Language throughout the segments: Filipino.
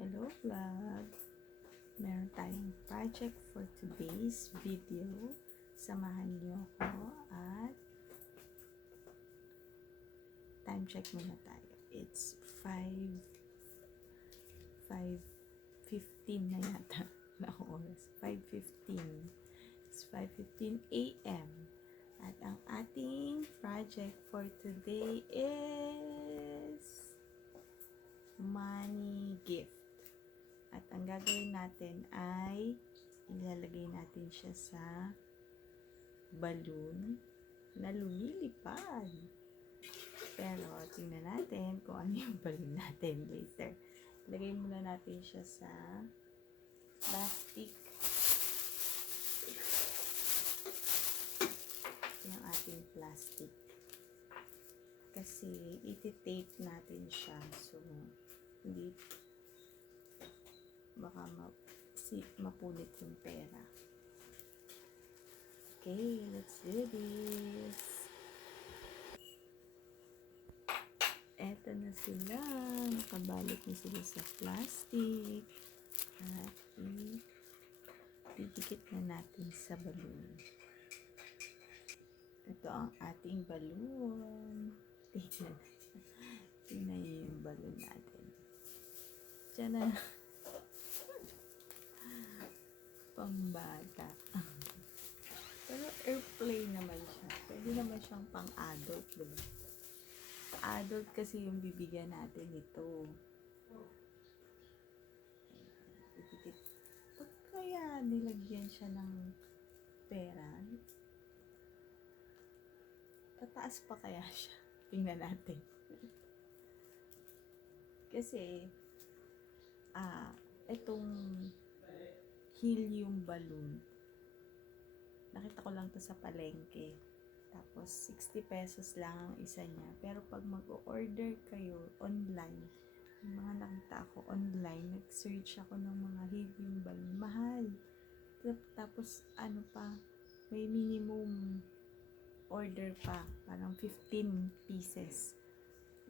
Hello vlog! Meron tayong project for today's video. Samahan niyo ako at time check muna tayo. It's 5:15 na yata na oras. 5:15. It's 5:15 a.m. At ang ating project for today is money gift. At ang gagawin natin ay ilalagay natin siya sa balloon na lumilipad. Pero tingnan natin kung ano yung balloon natin later. Lagay muna natin siya sa plastic. Yung ating plastic. Kasi iti-tape natin siya. So, hindi baka mapunit yung pera. Okay, let's do this. Eto na sila. Nakabalot na sila sa plastic. At didikit na natin sa balloon. Ito ang ating balloon. Tingnan niyo yung balloon natin. Diyan na. Pambata. Pero airplane naman siya. Pwede naman siyang pang-adult, diba? Adult kasi yung bibigyan natin ito. Pag kaya nilagyan siya ng pera, tataas pa kaya siya? Tingnan natin. Kasi, itong helium balloon. Nakita ko lang to sa palengke. Tapos, 60 pesos lang ang isa niya. Pero pag mag-order kayo online, yung mga nakita ako online, nag-search ako ng mga helium balloon. Mahal. Tapos, ano pa, may minimum order pa. Parang 15 pieces.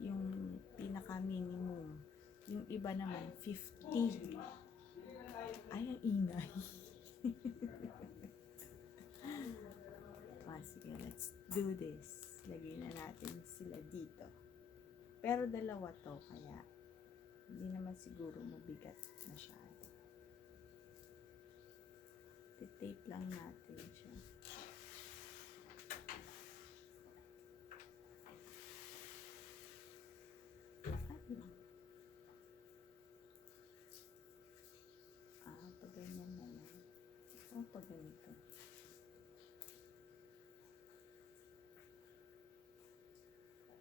Yung pinaka-minimum. Yung iba naman, 50. Ay, ang ingay. Sige, let's do this. Lagay na natin sila dito. Pero dalawa to, kaya hindi naman siguro mabigat masyado. Tape lang natin siya. Pag ganyan na lang. Pag ganito.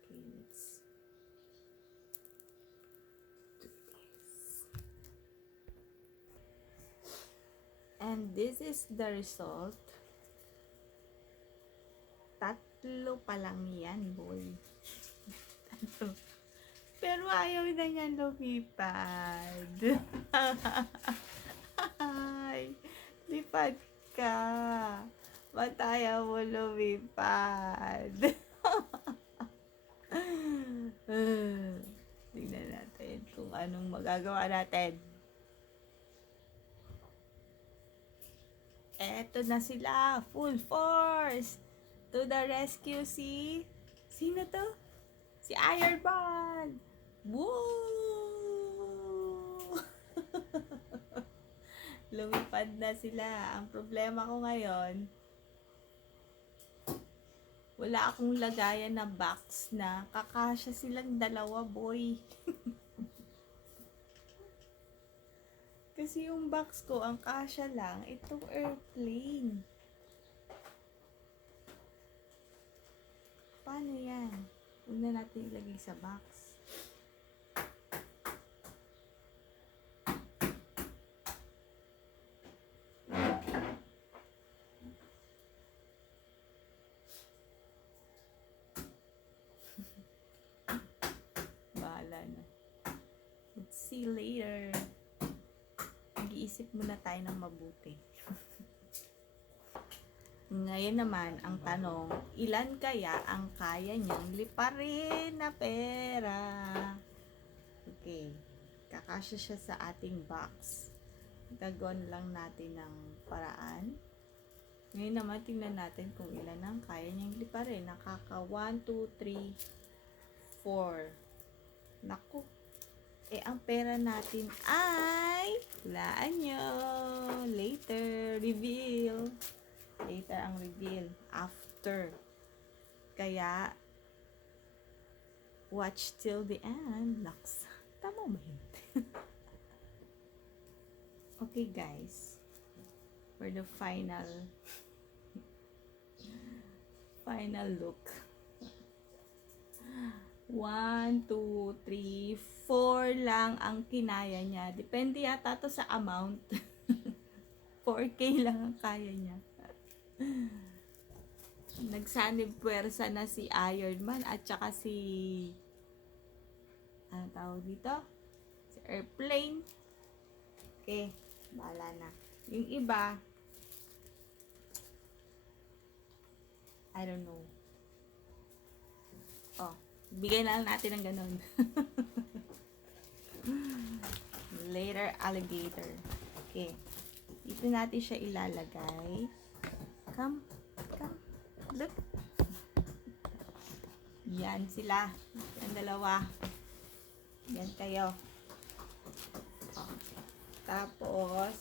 Okay, let's do this. And this is the result. Tatlo pa lang yan, boy. Tatlo. Pero ayaw na niyan lumipad. Ay, lipad ka. Ba't ayaw mo lumipad? Tingnan natin kung anong magagawa natin. Eto na sila. Full force. To the rescue, si... Sino to? Si Ironman. Woo! Lumipad na sila. Ang problema ko ngayon, wala akong lagayan na box na kakasya silang dalawa, boy. Kasi yung box ko, ang kasya lang, itong airplane. Paano yan? Huwag na natin ilagay sa box. Bahala na. Let's see later. Mag-iisip muna tayo ng mabuti. Ngayon naman, ang tanong, ilan kaya ang kaya niyang liparin na pera? Okay. kasya siya sa ating box. Gagawin lang natin ng paraan. Ngayon naman, tingnan natin kung ilan ang kaya niyang liparin. Nakaka 1, 2, 3, 4. Naku. Ang pera natin ay, hulaan nyo. Later, reveal. Later ang reveal. After. Kaya, watch till the end. Laks. Tama ba yun? Okay, guys. For the final look. 1, 2, 3, 4 lang ang kinaya niya. Depende yata to sa amount. 4K lang ang kaya niya. Nagsanib puwersa na si Iron Man at saka si ano tawag dito? Si Airplane. Okay, bahala na. Yung iba, I don't know. Oh, bigay na lang natin ng ganun. Later, alligator. Okay. Dito natin siya ilalagay. Come. Look. Yan sila. Yan dalawa. Yan kayo. Oh. Tapos,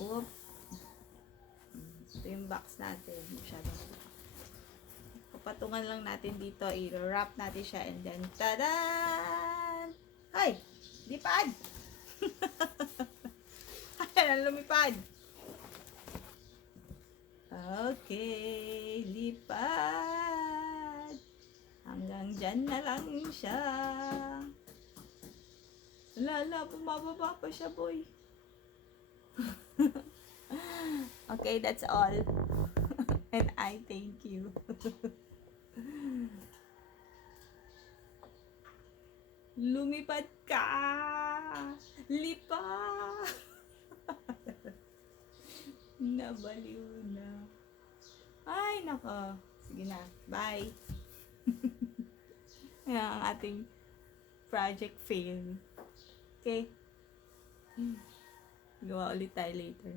ito yung box natin. Papatungan lang natin dito. I-wrap natin siya and then, tadan! Ay! Lipad! Ayan, lumipad! Okay, lipad! Hanggang dyan na lang siya. Lala, bumababa pa siya, boy. Okay, that's all. And I thank you. Lumipad ka! Lipa! Nabaliw na. Ay, nako. Sige na. Bye. Ayan ang ating project fail. Okay? Gawa ulit tayo later.